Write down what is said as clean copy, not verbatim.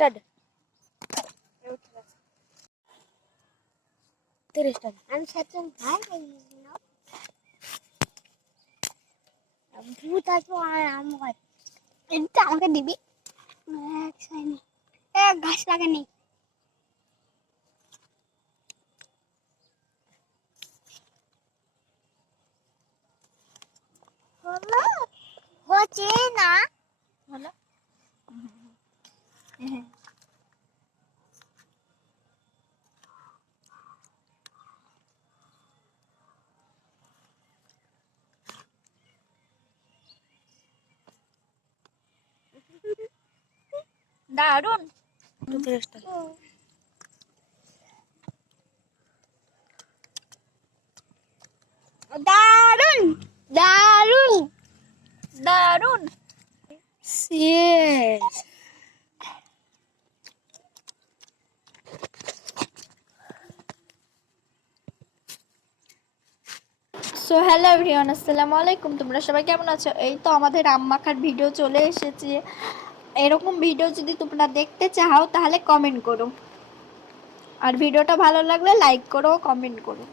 Start 30 টাকা আমি সচেতন ভাই ভূত আছে আমার এটা আমাকে দিবি এক সাইনে এক ঘাস লাগে নেই হলো হচ্ছে না হলো দারুন 30 টাকা দারুন দারুন দারুন Yes. সো হ্যালো এভরিওয়ান, আসসালামু আলাইকুম। তোমরা সবাই কেমন আছো? এই তো আমাদের আম মাখার ভিডিও চলে এসেছে। এরকম ভিডিও যদি তোমরা দেখতে চাও তাহলে কমেন্ট করো, আর ভিডিওটা ভালো লাগলে লাইক করো, কমেন্ট করো।